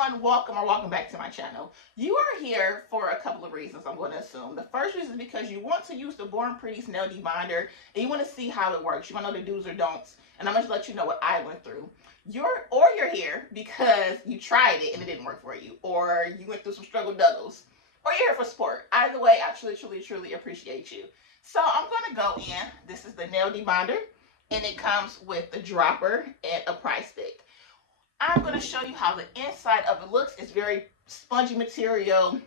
everyone, welcome or welcome back to my channel. You are here for a couple of reasons, I'm going to assume. The first reason is because you want to use the Born Pretty's nail debonder and you want to see how it works. You want to know the do's or don'ts, and I'm going to let you know what I went through. You're here because you tried it and it didn't work for you, or you went through some struggle duggles, or you're here for support. Either way, I truly appreciate you. So I'm going to go in. This is the nail debonder, and it comes with a dropper and a pry stick. I'm going to show you how the inside of it looks. It's very spongy material,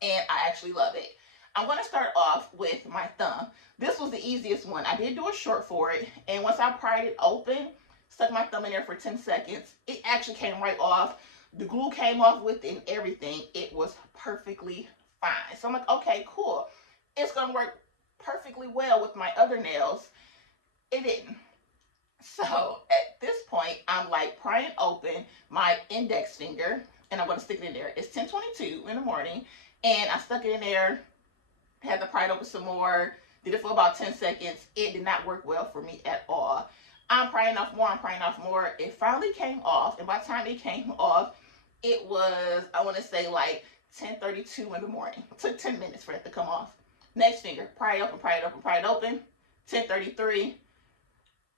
and I actually love it. I'm going to start off with my thumb. This was the easiest one. I did do a short for it, and once I pried it open, stuck my thumb in there for 10 seconds, it actually came right off. The glue came off with it and everything. It was perfectly fine. So I'm like, okay, cool. It's going to work perfectly well with my other nails. It didn't. So at this point, I'm like prying open my index finger, and I'm going to stick it in there. It's 10:22 in the morning, and I stuck it in there, had to pry it open some more, did it for about 10 seconds. It did not work well for me at all. I'm prying off more. It finally came off, and by the time it came off, it was, I want to say like 10:32 in the morning. It took 10 minutes for it to come off. Next finger, pry it open, 10:33.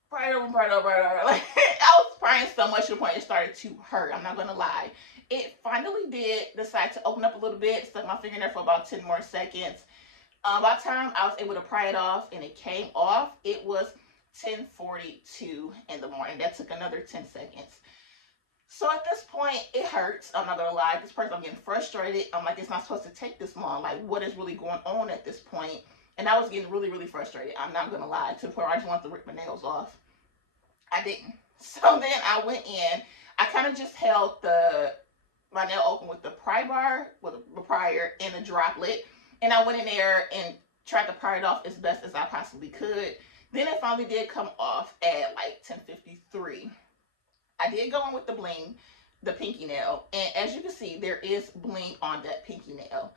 Pry it open. Like, I was prying so much to the point it started to hurt. I'm not going to lie. It finally did decide to open up a little bit. Stuck my finger in there for about 10 more seconds. By the time I was able to pry it off and it came off, it was 10:42 in the morning. That took another 10 seconds. So at this point, it hurts. I'm not going to lie. This person, I'm getting frustrated. I'm like, it's not supposed to take this long. Like, what is really going on at this point? And I was getting really frustrated. I'm not going to lie. To the point where I just wanted to rip my nails off. I didn't. So then I went in. I kind of just held my nail open with the pry bar, with a prier and a droplet. And I went in there and tried to pry it off as best as I possibly could. Then it finally did come off at like 10:53. I did go in with the bling, the pinky nail. And as you can see, there is bling on that pinky nail.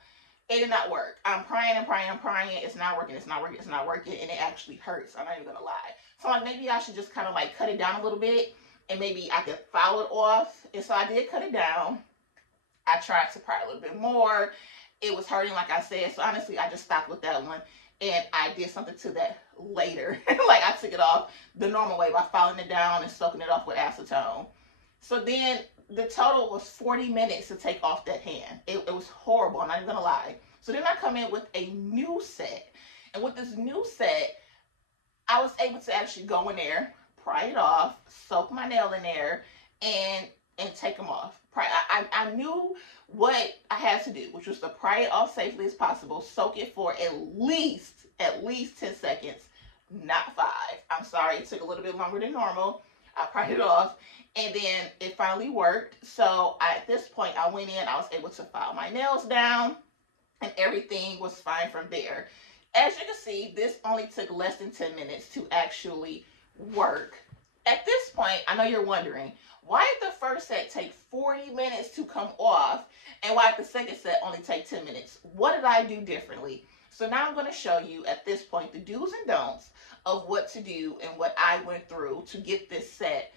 It did not work. I'm prying. It's not working. And it actually hurts. I'm not even going to lie. So like, maybe I should just kind of like cut it down a little bit, and maybe I could file it off. And so I did cut it down. I tried to pry a little bit more. It was hurting, like I said. So honestly, I just stopped with that one. And I did something to that later. Like, I took it off the normal way by filing it down and soaking it off with acetone. So then the total was 40 minutes to take off that hand. It was horrible, I'm not even gonna lie. So then I come in with a new set. And with this new set, I was able to actually go in there, pry it off, soak my nail in there, and take them off. I knew what I had to do, which was to pry it off safely as possible, soak it for at least 10 seconds, not 5. I'm sorry, it took a little bit longer than normal. I pried it off, and then it finally worked. So at this point, I went in, I was able to file my nails down, and everything was fine from there. As you can see, this only took less than 10 minutes to actually work. At this point, I know you're wondering, why did the first set take 40 minutes to come off, and why did the second set only take 10 minutes? What did I do differently? So now I'm going to show you at this point the do's and don'ts of what to do and what I went through to get this set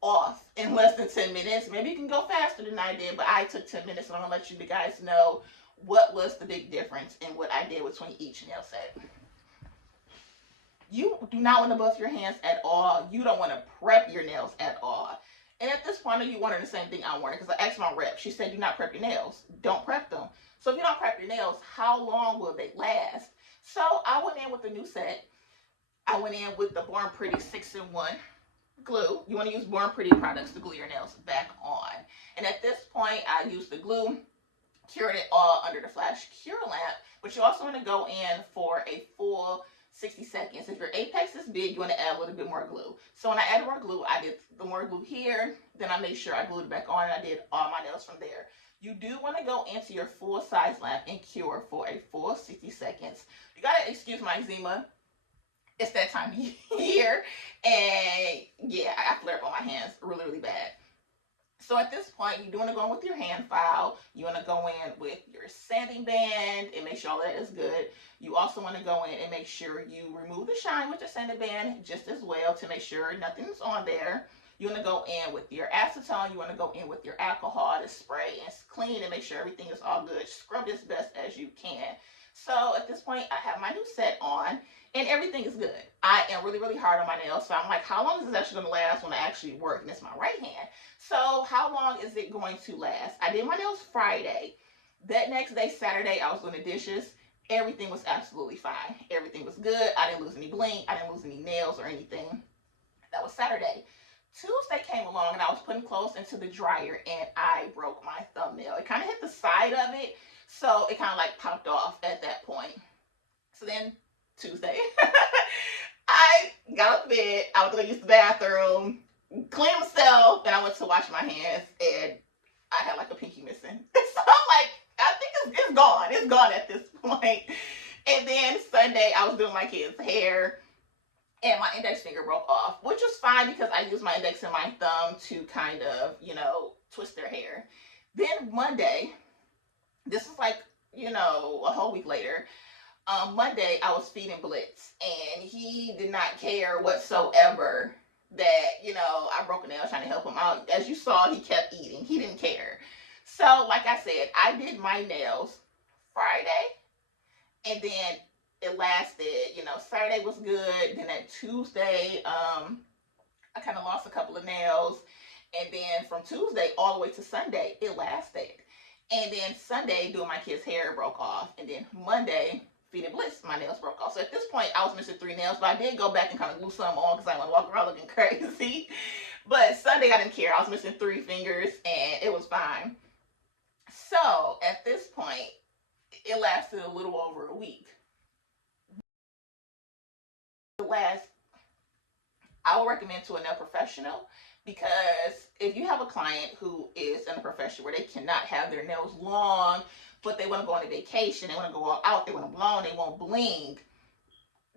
off in less than 10 minutes. Maybe you can go faster than I did, but I took 10 minutes, and I'm going to let you guys know what was the big difference in what I did between each nail set. You do not want to buff your hands at all. You don't want to prep your nails at all. And at this point, I know you're wondering the same thing I'm wondering, because I asked my rep. She said, do not prep your nails. Don't prep them. So if you don't prep your nails, how long will they last? So I went in with the new set. I went in with the Born Pretty 6-in-1 glue. You want to use Born Pretty products to glue your nails back on. And at this point, I used the glue, cured it all under the flash cure lamp, but you also want to go in for a full 60 seconds. If your apex is big, you want to add a little bit more glue. So when I added more glue, I did the more glue here, then I made sure I glued it back on, and I did all my nails from there. You do want to go into your full size lamp and cure for a full 60 seconds. You gotta excuse my eczema. It's that time of year, and yeah, I flare up on my hands really bad. So at this point, you do want to go in with your hand file. You want to go in with your sanding band and make sure all that is good. You also want to go in and make sure you remove the shine with the sanding band just as well to make sure nothing's on there. You want to go in with your acetone, you want to go in with your alcohol to spray and clean and make sure everything is all good. Scrub as best as you can. So at this point, I have my new set on and everything is good. I am really, really hard on my nails. So I'm like, how long is this actually going to last when I actually work? And it's my right hand. So how long is it going to last? I did my nails Friday. That next day, Saturday, I was doing the dishes. Everything was absolutely fine. Everything was good. I didn't lose any bling. I didn't lose any nails or anything. That was Saturday. Tuesday came along and I was putting clothes into the dryer and I broke my thumbnail. It kind of hit the side of it, so it kind of like popped off at that point. So then Tuesday, I got out of bed. I was going to use the bathroom, clean myself, and I went to wash my hands and I had like a pinky missing. So I'm like, I think it's gone. It's gone at this point. And then Sunday, I was doing my kids' hair and my index finger broke off, which was fine because I used my index and my thumb to kind of, twist their hair. Then Monday, this is like, a whole week later, Monday I was feeding Blitz and he did not care whatsoever that, I broke a nail trying to help him out. As you saw, he kept eating. He didn't care. So like I said, I did my nails Friday and then it lasted, Saturday was good. Then that Tuesday, I kind of lost a couple of nails. And then from Tuesday all the way to Sunday, it lasted. And then Sunday, doing my kids' hair broke off. And then Monday, feeding Bliss, my nails broke off. So at this point, I was missing 3 nails. But I did go back and kind of glue some on because I want to walk around looking crazy. But Sunday, I didn't care. I was missing 3 fingers and it was fine. So at this point, it lasted a little over a week. I would recommend to a nail professional, because if you have a client who is in a profession where they cannot have their nails long, but they want to go on a vacation, they want to go all out, they want to blow, they want bling,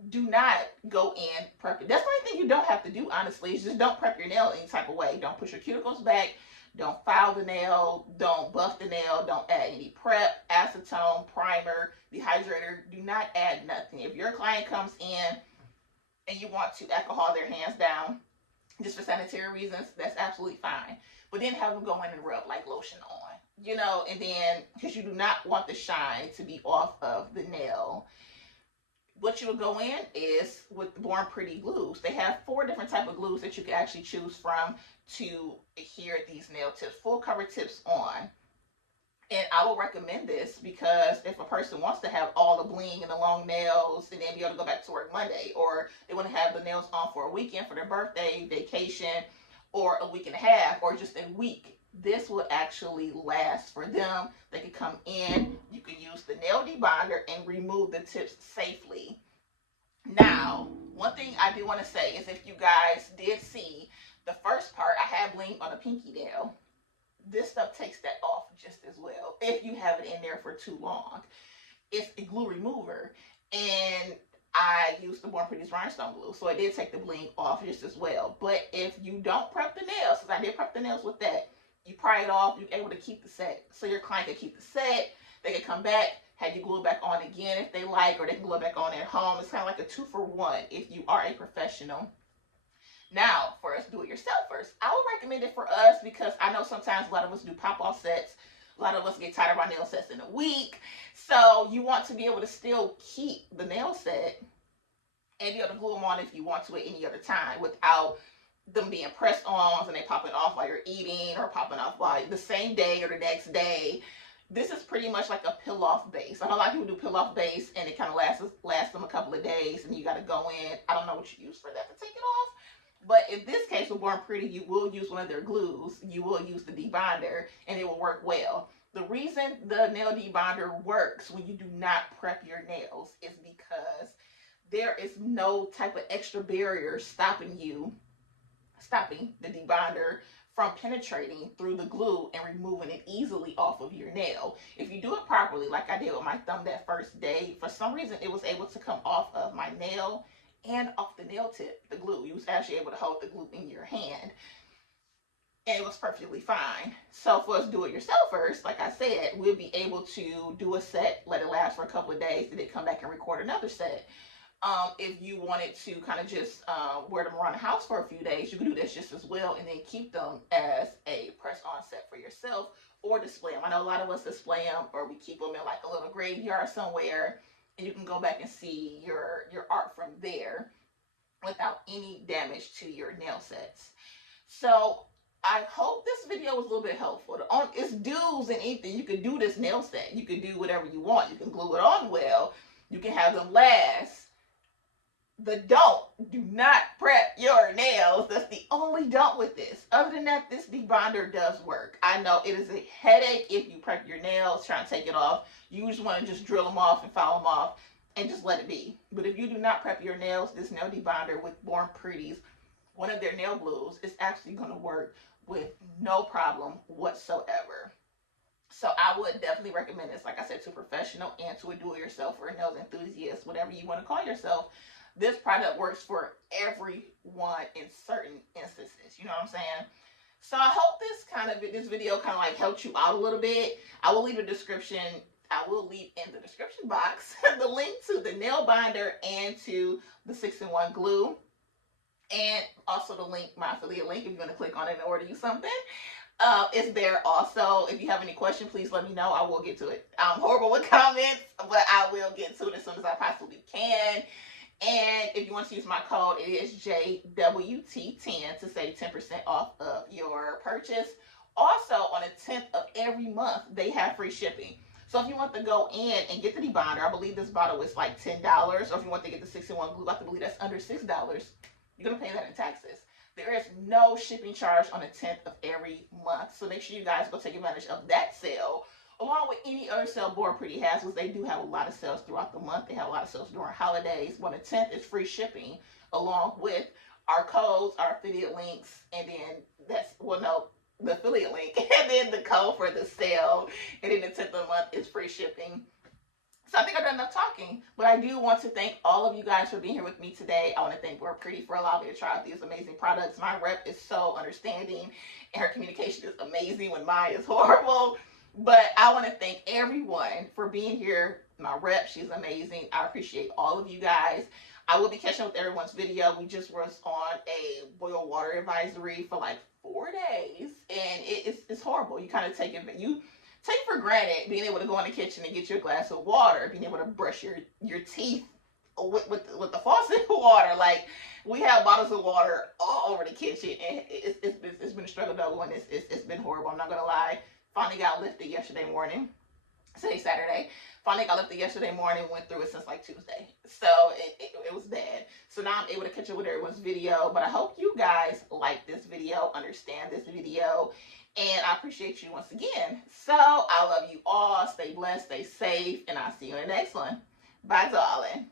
do not go in prep. That's the only thing you don't have to do, honestly, is just don't prep your nail any type of way. Don't push your cuticles back, don't file the nail, don't buff the nail, don't add any prep, acetone, primer, dehydrator. Do not add nothing. If your client comes in and you want to alcohol their hands down just for sanitary reasons, that's absolutely fine. But then have them go in and rub like lotion on, and then, because you do not want the shine to be off of the nail. What you will go in is with the Born Pretty glues. They have 4 different type of glues that you can actually choose from to adhere these nail tips, full cover tips on. And I will recommend this because if a person wants to have all the bling and the long nails and then be able to go back to work Monday, or they want to have the nails on for a weekend for their birthday, vacation, or a week and a half, or just a week, this will actually last for them. They can come in, you can use the nail debonder and remove the tips safely. Now, one thing I do want to say is, if you guys did see the first part, I had bling on a pinky nail. This stuff takes that off just as well if you have it in there for too long. It's a glue remover, and I used the Born Pretty's rhinestone glue, so it did take the bling off just as well. But if you don't prep the nails, because I did prep the nails with that, you pry it off, you're able to keep the set. So your client can keep the set, they can come back, have you glue it back on again if they like, or they can glue it back on at home. It's kind of like a 2-for-1 if you are a professional. Now, for us do-it-yourselfers, I would recommend it for us because I know sometimes a lot of us do pop-off sets. A lot of us get tired of our nail sets in a week. So you want to be able to still keep the nail set and be able to glue them on if you want to at any other time without them being pressed on and they popping off while you're eating, or popping off while the same day or the next day. This is pretty much like a peel-off base. I know a lot of people do peel-off base and it kind of lasts them a couple of days and you got to go in. I don't know what you use for that to take it off. But in this case with Born Pretty, you will use one of their glues. You will use the debonder and it will work well. The reason the nail debonder works when you do not prep your nails is because there is no type of extra barrier stopping the debonder from penetrating through the glue and removing it easily off of your nail. If you do it properly, like I did with my thumb that first day, for some reason it was able to come off of my nail and off the nail tip, the glue. You was actually able to hold the glue in your hand. And it was perfectly fine. So for us do-it-yourselfers, like I said, we'll be able to do a set, let it last for a couple of days, and then come back and record another set. If you wanted to kind of just wear them around the house for a few days, you can do this just as well, and then keep them as a press-on set for yourself or display them. I know a lot of us display them, or we keep them in like a little graveyard somewhere, and you can go back and see your art from there without any damage to your nail sets. So I hope this video was a little bit helpful. It's do's and anything. You can do this nail set. You can do whatever you want. You can glue it on well. You can have them last. Do not prep your nails. That's the only don't with this. Other than that, this debonder does work. I know it is a headache if you prep your nails, trying to take it off. You just want to just drill them off and file them off and just let it be. But if you do not prep your nails, this nail debonder with Born Pretty's, one of their nail glues, is actually going to work with no problem whatsoever. So I would definitely recommend this, like I said, to a professional and to a do-it-yourself or a nails enthusiast, whatever you want to call yourself. This product works for everyone in certain instances. You know what I'm saying? So I hope this video kind of like helped you out a little bit. I will leave in the description box the link to the nail binder and to the 6-in-1 glue, and also the link, my affiliate link, if you want to click on it and order you something. Is there also. If you have any question, please let me know. I will get to it. I'm horrible with comments, but I will get to it as soon as I possibly can. And if you want to use my code, it is JWT10 to save 10% off of your purchase. Also, on the 10th of every month, they have free shipping. So if you want to go in and get the debonder, I believe this bottle is like $10. Or if you want to get the 6-in-1 glue, I believe that's under $6. You're going to pay that in taxes. There is no shipping charge on the 10th of every month. So make sure you guys go take advantage of that sale, along with any other sale Born Pretty has, because they do have a lot of sales throughout the month. They have a lot of sales during holidays. On the 10th is free shipping, along with our codes, our affiliate links, and then the affiliate link, and then the code for the sale. And then the 10th of the month is free shipping. So I think I've done enough talking, but I do want to thank all of you guys for being here with me today. I want to thank Born Pretty for allowing me to try out these amazing products. My rep is so understanding, and her communication is amazing when mine is horrible. But I want to thank everyone for being here. My rep, she's amazing. I appreciate all of you guys. I will be catching up with everyone's video. We just was on a boil water advisory for like 4 days, and it's horrible. You kind of take for granted being able to go in the kitchen and get your glass of water, being able to brush your teeth with the faucet water. Like, we have bottles of water all over the kitchen, and it's been a struggle though, and it's been horrible. I'm not gonna lie. Finally got lifted yesterday morning. Today's Saturday. Finally got lifted yesterday morning. Went through it since like Tuesday. So it was bad. So now I'm able to catch up with everyone's video. But I hope you guys like this video, understand this video, and I appreciate you once again. So I love you all. Stay blessed, stay safe, and I'll see you in the next one. Bye, darling.